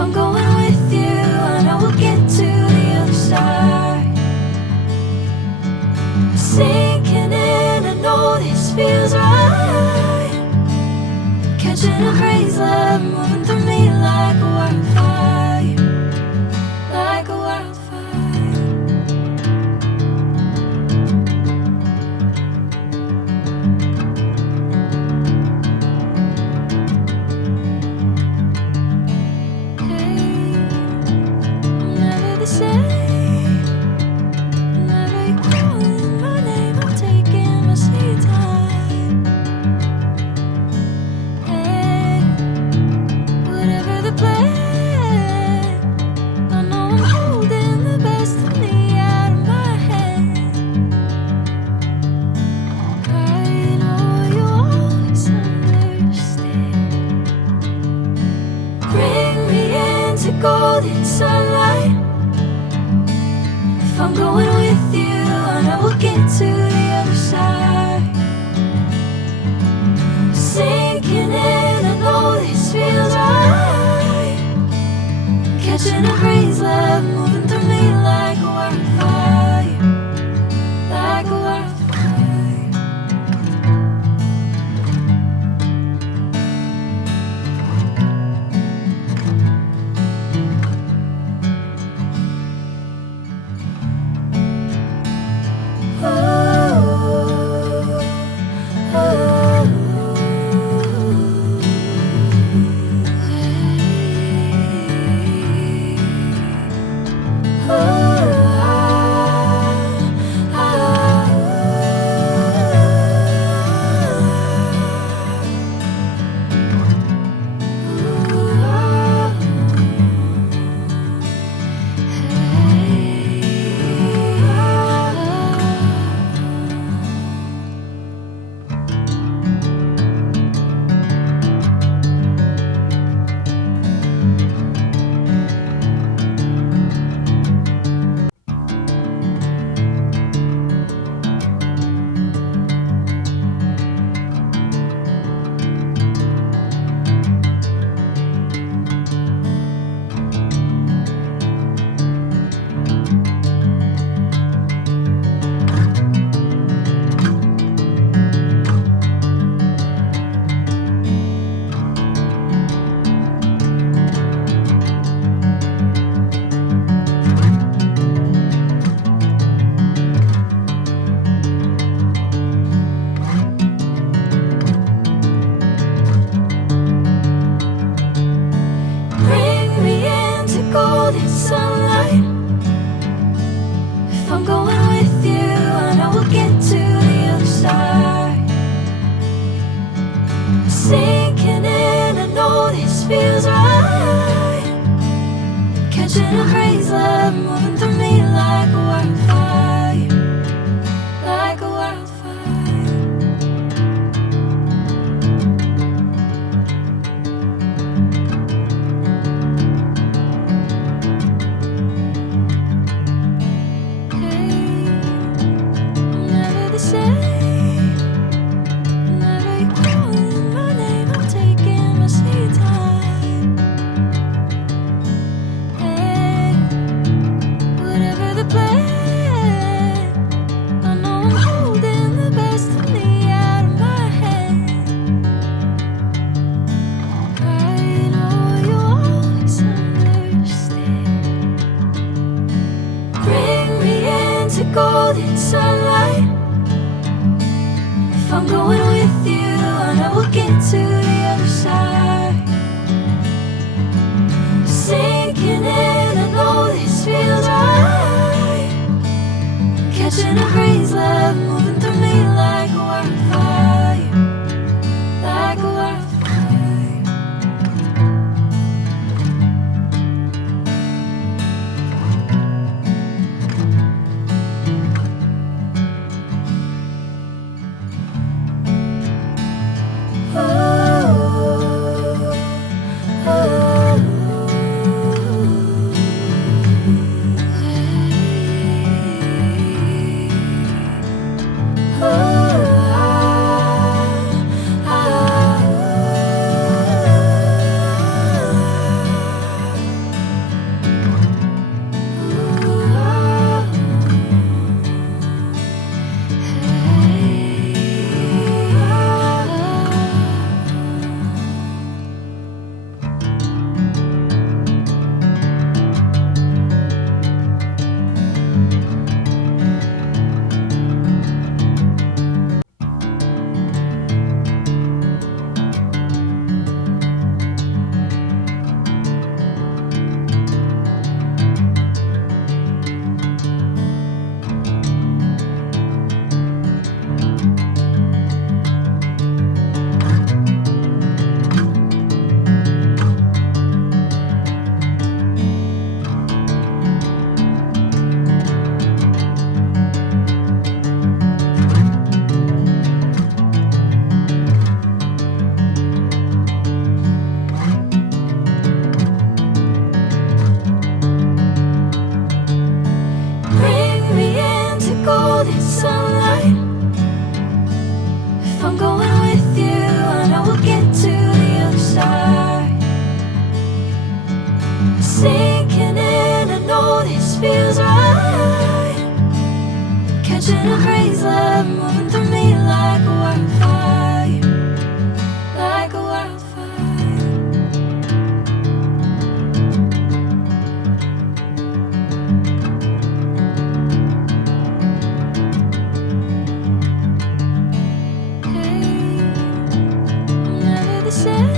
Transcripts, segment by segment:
I'm going with you, I know we'll get to the other side. Sinking in, I know this feels right. Catching a crazy love, moving through me like a wildfire, like a wildfire. Golden sunlight. If I'm going with you, I know we'll get to the other side. Sinking in, I know this feels right. Catching a crazy love, moving through me like a wildfire, like a wildfire. Catching a crazy love, moving through me like a wildfire, like a wildfire. Hey, I'm never the same. Whenever you're calling my name, I'm taking my sweet time. Whatever the plan, I know I'm holding the best of me out of my hand. I know you always understand. Bring me into golden sunlight. If I'm going with you, I know we'll get to the other side. Sinking in, I know this feels right. Catching a crazy love, moving through me like a wildfire, like a wildfire. Sinking in, I know this feels right. Catching a crazy love moving through me like a wildfire, like a wildfire. Hey, I'm never the same.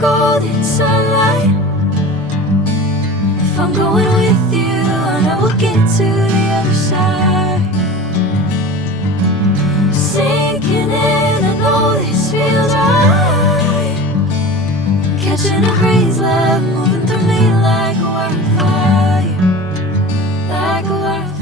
Golden sunlight. If I'm going with you, I know we'll get to the other side. Sinking in, I know this feels right. Catching a crazy love moving through me like a wildfire, like a wildfire.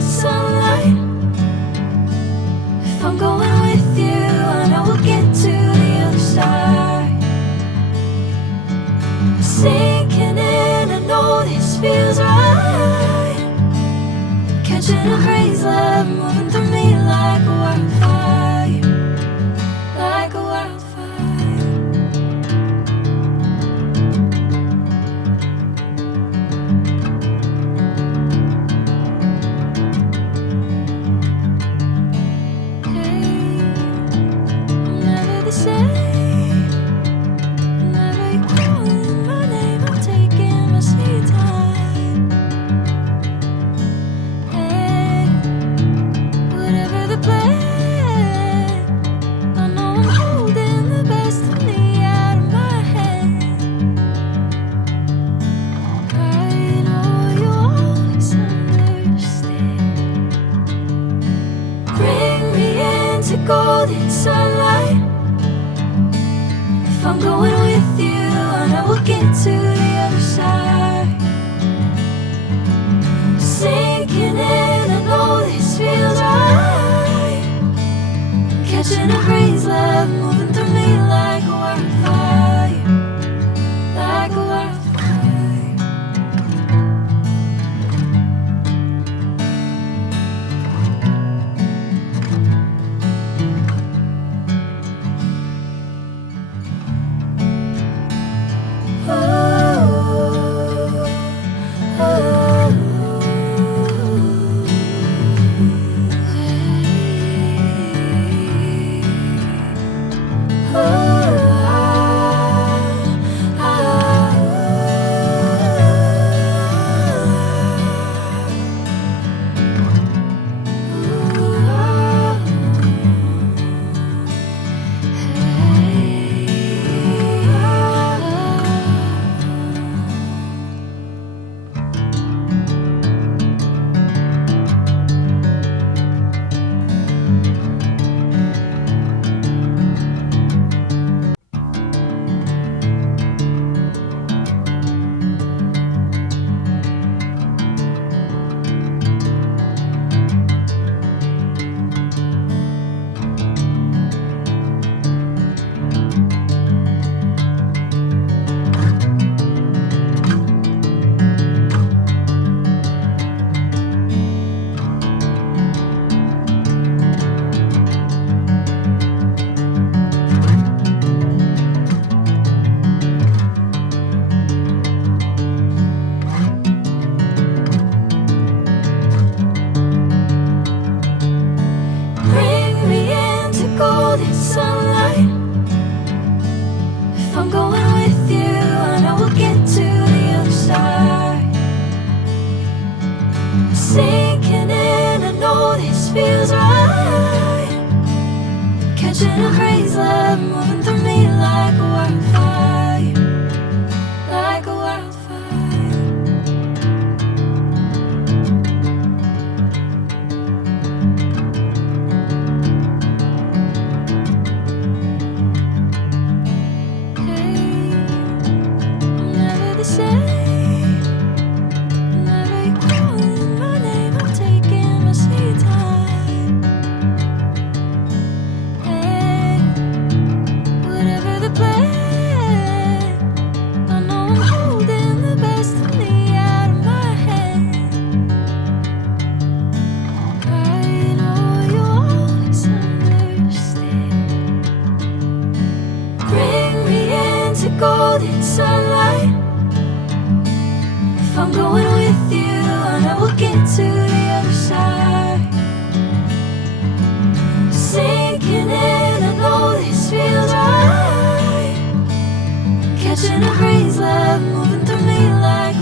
Sunlight. If I'm going with you, I know we'll get to the other side. Sinking in, I know this feels right. Catching a crazy love moving through me like a wildfire, like a wildfire. Golden sunlight. If I'm going with you, I know we'll get to the other side. Sinking in, I know this feels right. Catching a crazy love moving through me like a wildfire, like a wildfire. golden sunlight. If I'm going with you, I know we'll get to the other side. Sinking in, I know this feels right. Catching a crazy love moving through me like a wildfire, like a wildfire. Golden sunlight. If I'm going with you, I know we'll get to the other side. Sinking in, I know this feels right. Catching a crazy love moving through me like